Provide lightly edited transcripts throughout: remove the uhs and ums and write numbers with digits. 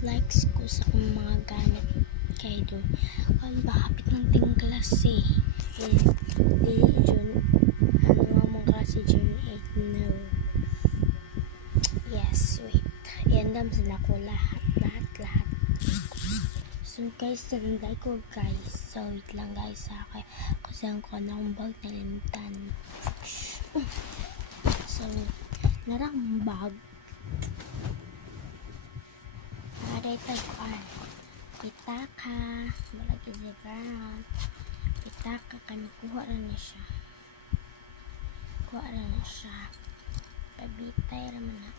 likes ko sa akong mga gamit kay do hapit ng ting klase di June mong klase June 8 no. Yes, wait, i-andam sila ko lahat. So guys, nalanday ko guys, so wait lang guys ha, kasi ang ko na akong bag nalimutan. So narang bag ada tagaan pitaka malagi sa ground pitaka kan kuha na siya pabitay raman na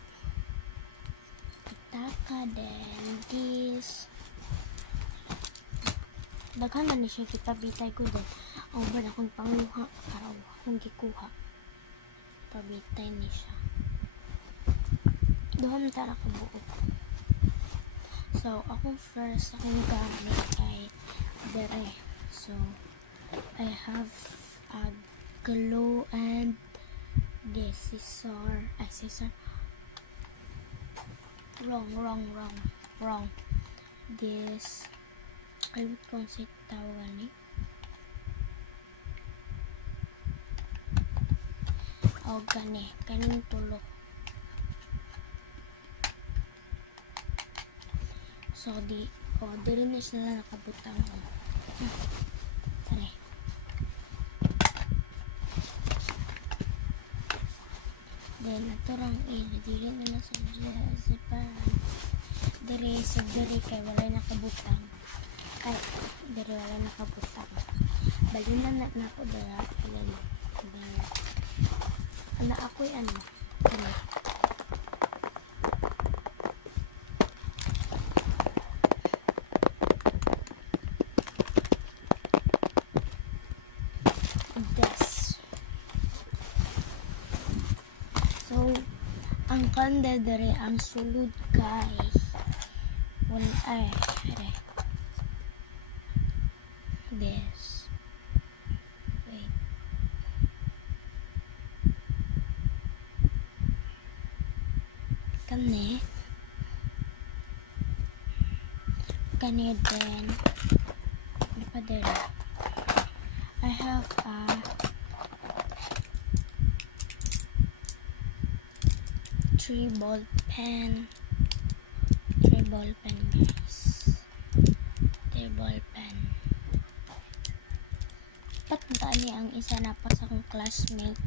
pitaka then this daghan na siya kita bitay ko din ang ba akong panguha araw akong gikuha pabitay ni siya doon tara ko buot. So, akong first akong gamit ay dere. So, I have a glue and this scissor. Wrong. This, I would consider tawagan ni. O, kaning tulo. So, dili na sila nakabutang. Tara. Then, naturang dili na sa zipan. Diri kay wala nakabutang. Ay, diri wala nakabutang. Balinan na ako dira. Ana ako'y ano. So, ang kanda dere ang sulod kay this. Wait. Kani then apa dere? I have a 3-ball pen guys. 3-ball pen. Patpuntaan niya ang isa na pa sa akong classmate.